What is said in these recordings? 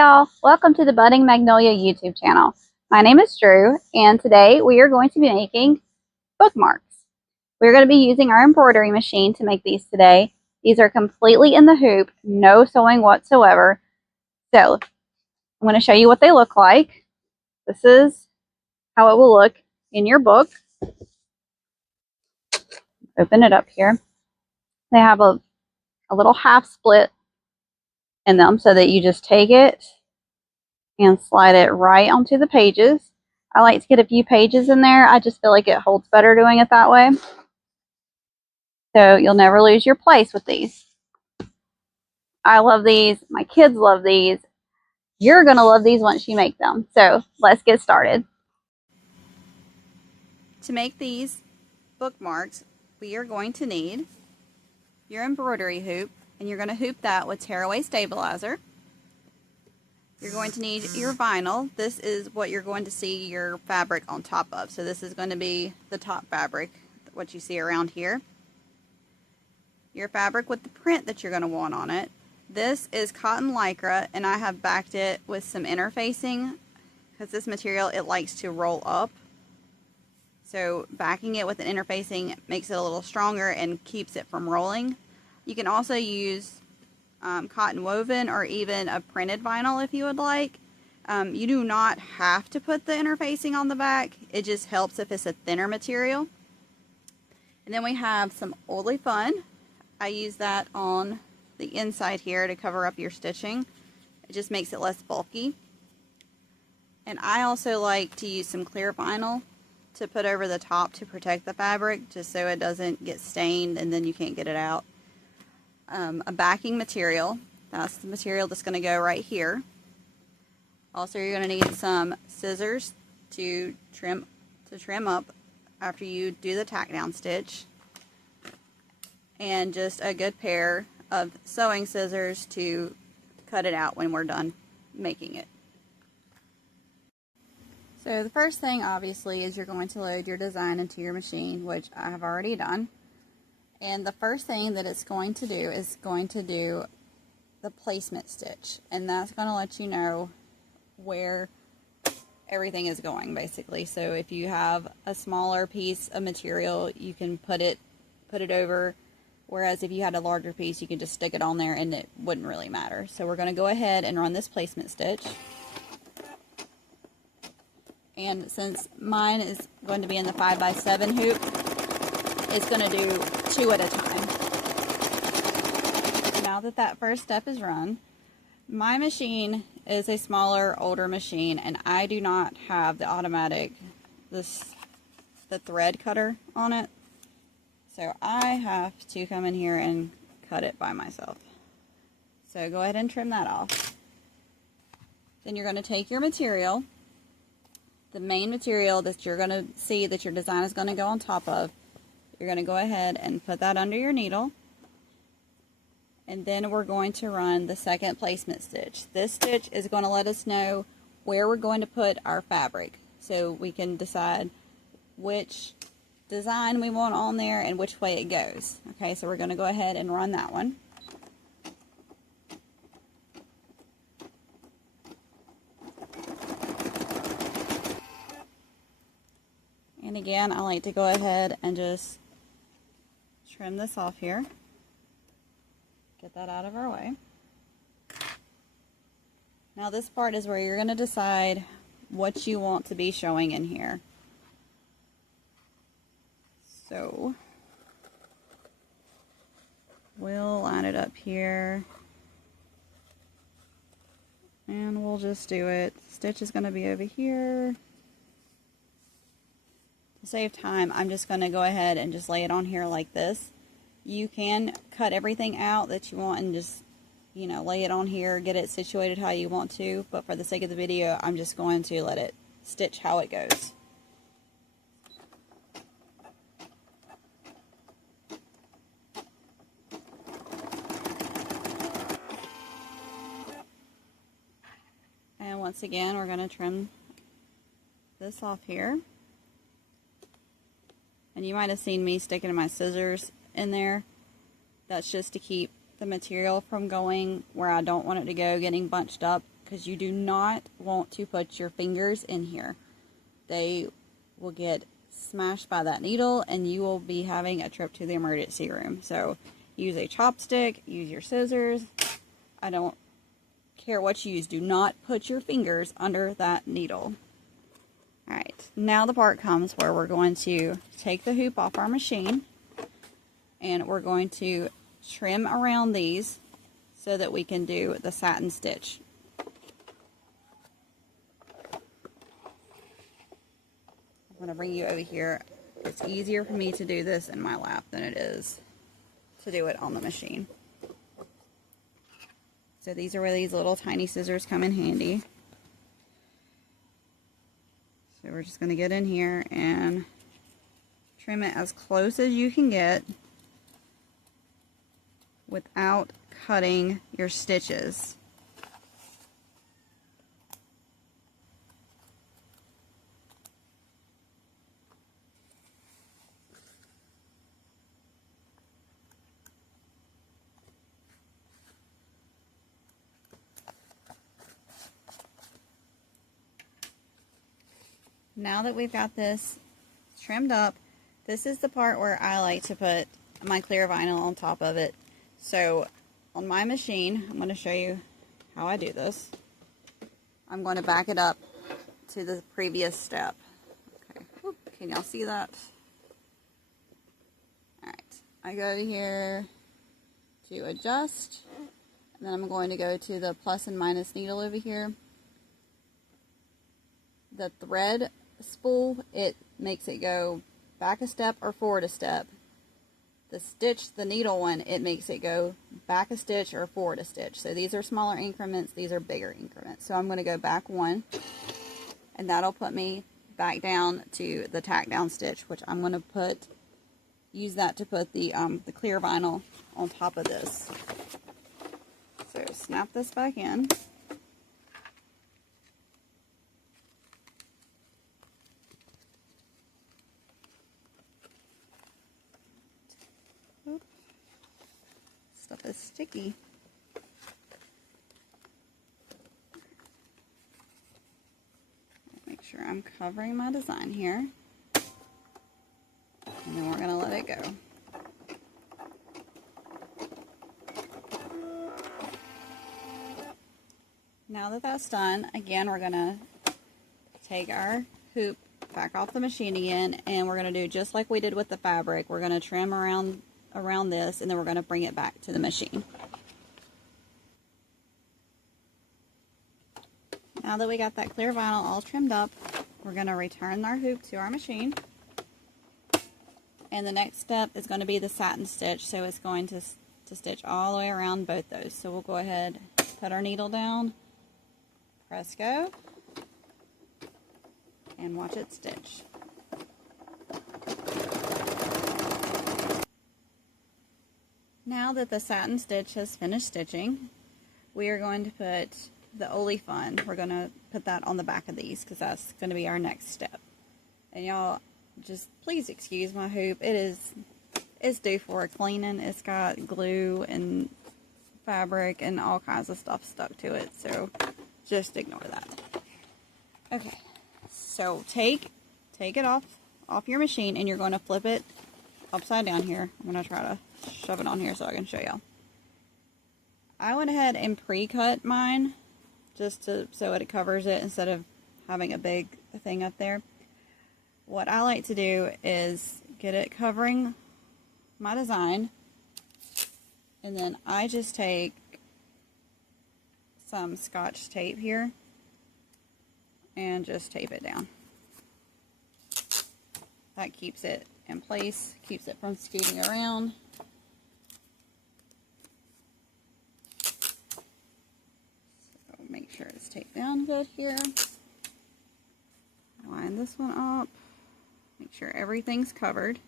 y'all, welcome to the Budding Magnolia YouTube channel. My name is Drew, and today we are going to be making bookmarks. We're going to be using our embroidery machine to make these today. These are completely in the hoop, no sewing whatsoever. So I'm going to show you what they look like. This is how it will look in your book. Open it up here. They have a little half split in them so that you just take it and slide it right onto the pages. I like to get a few pages in there. I just feel like it holds better doing it that way. So you'll never lose your place with these. I love these. My kids love these. You're going to love these once you make them. So let's get started. To make these bookmarks, we are going to need your embroidery hoop, and you're going to hoop that with tearaway stabilizer. You're going to need your vinyl. This is what you're going to see your fabric on top of. So this is going to be the top fabric, what you see around here. Your fabric with the print that you're going to want on it. This is cotton lycra, and I have backed it with some interfacing because this material, it likes to roll up. So backing it with an interfacing makes it a little stronger and keeps it from rolling. You can also use cotton woven or even a printed vinyl if you would like. You do not have to put the interfacing on the back. It just helps if it's a thinner material. And then we have some Oly Fun. I use that on the inside here to cover up your stitching. It just makes it less bulky. And I also like to use some clear vinyl to put over the top to protect the fabric, just so it doesn't get stained and then you can't get it out. A backing material, that's the material that's going to go right here. Also, you're going to need some scissors to trim up after you do the tack down stitch, and just a good pair of sewing scissors to cut it out when we're done making it. So the first thing obviously is you're going to load your design into your machine, which I have already done. And the first thing that it's going to do is going to do the placement stitch, and that's going to let you know where everything is going basically. So if you have a smaller piece of material, you can put it over, whereas if you had a larger piece, you can just stick it on there and it wouldn't really matter. So we're going to go ahead and run this placement stitch. And since mine is going to be in the 5x7 hoop, it's going to do 2 at a time. Now that first step is run, my machine is a smaller, older machine, and I do not have the automatic, the thread cutter on it. So I have to come in here and cut it by myself. So go ahead and trim that off. Then you're going to take your material, the main material that you're going to see that your design is going to go on top of. You're going to go ahead and put that under your needle, and then we're going to run the second placement stitch. This stitch is going to let us know where we're going to put our fabric, so we can decide which design we want on there and which way it goes. Okay, so we're going to go ahead and run that one. And again, I like to go ahead and just trim this off here. Get that out of our way. Now this part is where you're going to decide what you want to be showing in here. So we'll line it up here, and we'll just do it. Stitch is going to be over here. To save time, I'm just going to go ahead and just lay it on here like this. You can cut everything out that you want and just, you know, lay it on here, get it situated how you want to, but for the sake of the video, I'm just going to let it stitch how it goes. And once again, we're going to trim this off here. And you might have seen me sticking my scissors in there. That's just to keep the material from going where I don't want it to go, getting bunched up, because you do not want to put your fingers in here. They will get smashed by that needle and you will be having a trip to the emergency room. So use a chopstick, use your scissors. I don't care what you use. Do not put your fingers under that needle. Alright, now the part comes where we're going to take the hoop off our machine and we're going to trim around these so that we can do the satin stitch. I'm going to bring you over here. It's easier for me to do this in my lap than it is to do it on the machine. So these are where these little tiny scissors come in handy. So we're just going to get in here and trim it as close as you can get without cutting your stitches. Now that we've got this trimmed up, this is the part where I like to put my clear vinyl on top of it. So on my machine, I'm going to show you how I do this. I'm going to back it up to the previous step. Okay, whoop, can y'all see that? Alright, I go over here to adjust, and then I'm going to go to the plus and minus needle over here. The thread spool, it makes it go back a step or forward a step. The stitch, the needle one, it makes it go back a stitch or forward a stitch. So these are smaller increments, these are bigger increments. So I'm going to go back one, and that'll put me back down to the tack down stitch, which I'm going to use that to put the clear vinyl on top of this. So snap this back in. Stuff is sticky. Make sure I'm covering my design here. And then we're going to let it go. Now that that's done, again, we're going to take our hoop back off the machine again, and we're going to do just like we did with the fabric. We're going to trim around this, and then we're going to bring it back to the machine. Now that we got that clear vinyl all trimmed up, we're going to return our hoop to our machine. And the next step is going to be the satin stitch, so it's going to stitch all the way around both those. So we'll go ahead, put our needle down, press go, and watch it stitch. Now that the satin stitch has finished stitching, we are going to put the Oly Fun. We're going to put that on the back of these because that's going to be our next step. And y'all, just please excuse my hoop. It's due for a cleaning. It's got glue and fabric and all kinds of stuff stuck to it, so just ignore that. Okay, so take it off your machine, and you're going to flip it upside down here. I'm going to try to shove it on here so I can show y'all. I went ahead and pre-cut mine just so it covers it instead of having a big thing up there. What I like to do is get it covering my design, and then I just take some Scotch tape here and just tape it down. That keeps it in place, keeps it from scooting around. So make sure it's taped down good here. Line this one up. Make sure everything's covered.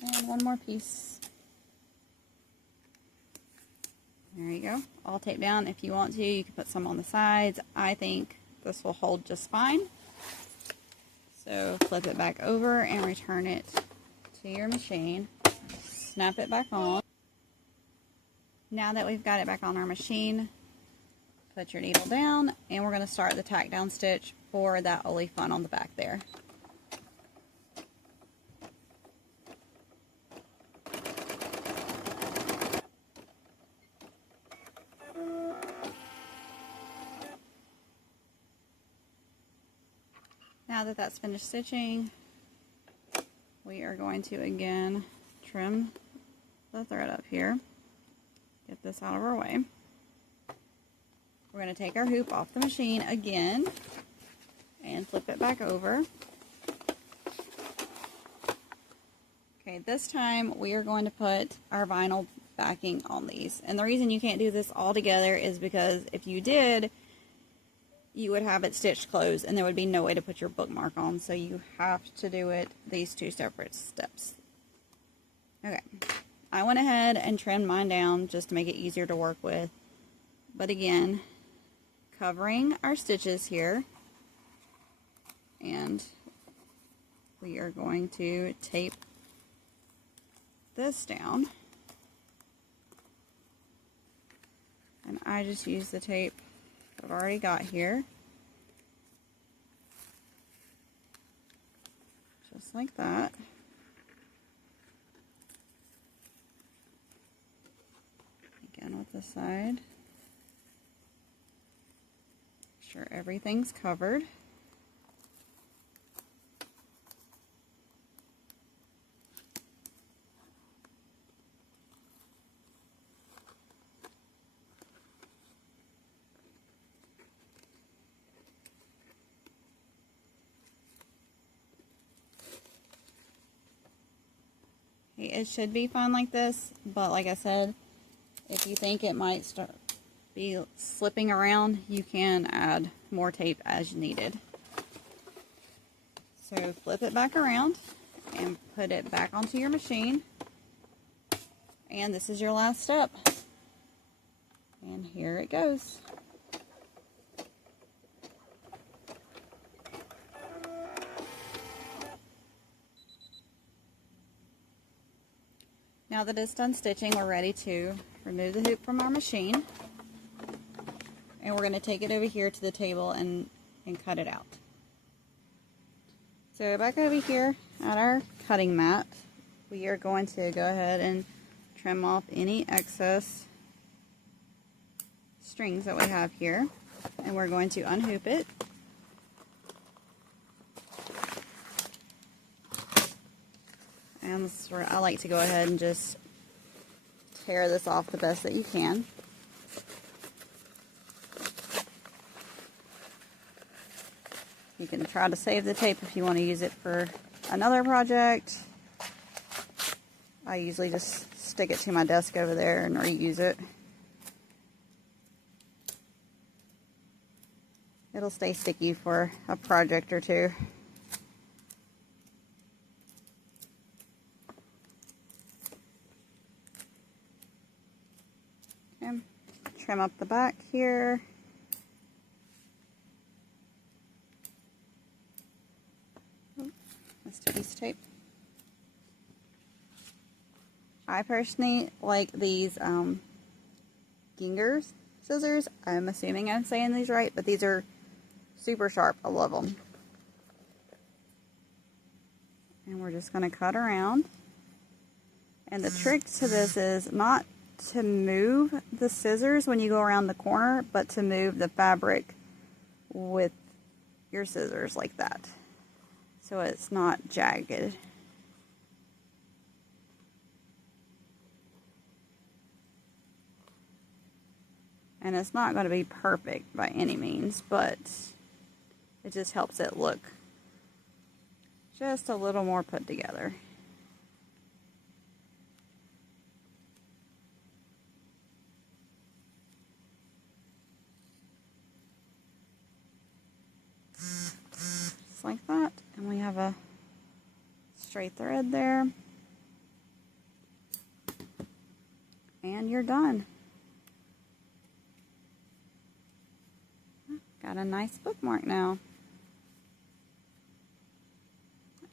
And one more piece. There you go. All taped down. If you want to, you can put some on the sides. I think this will hold just fine. So flip it back over and return it to your machine. Snap it back on. Now that we've got it back on our machine, put your needle down, and we're going to start the tack down stitch for that Oly Fun on the back there. Now that that's finished stitching, we are going to again trim the thread up here. Get this out of our way. We're going to take our hoop off the machine again and flip it back over. Okay, this time we are going to put our vinyl backing on these. And the reason you can't do this all together is because if you did, you would have it stitched closed and there would be no way to put your bookmark on. So you have to do it these two separate steps. Okay, I went ahead and trimmed mine down just to make it easier to work with. But again, covering our stitches here, and we are going to tape this down. And I just use the tape I've already got here, just like that. Again with the side. Make sure everything's covered. It should be fine like this, but like I said, if you think it might be slipping around, you can add more tape as needed. So flip it back around and put it back onto your machine. And this is your last step. And here it goes. Now that it's done stitching, we're ready to remove the hoop from our machine. And we're going to take it over here to the table and cut it out. So back over here at our cutting mat, we are going to go ahead and trim off any excess strings that we have here. And we're going to unhoop it. And this is where I like to go ahead and just tear this off the best that you can. You can try to save the tape if you want to use it for another project. I usually just stick it to my desk over there and reuse it. It'll stay sticky for a project or two. Okay. Trim up the back here. Let's do piece of tape. I personally like these Ginger scissors. I'm assuming I'm saying these right, but these are super sharp. I love them. And we're just going to cut around. And the trick to this is not to move the scissors when you go around the corner, but to move the fabric with your scissors like that, so it's not jagged. And it's not going to be perfect by any means, but it just helps it look just a little more put together. Just like that. And we have a straight thread there. And you're done. Got a nice bookmark now.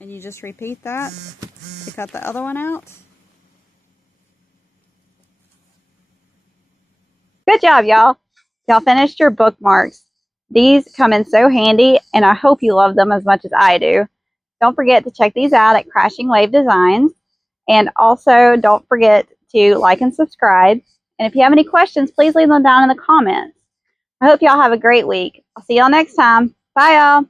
And you just repeat that to cut the other one out. Good job, y'all. Y'all finished your bookmarks. These come in so handy, and I hope you love them as much as I do. Don't forget to check these out at Crashing Wave Designs. And also, don't forget to like and subscribe. And if you have any questions, please leave them down in the comments. I hope y'all have a great week. I'll see y'all next time. Bye, y'all.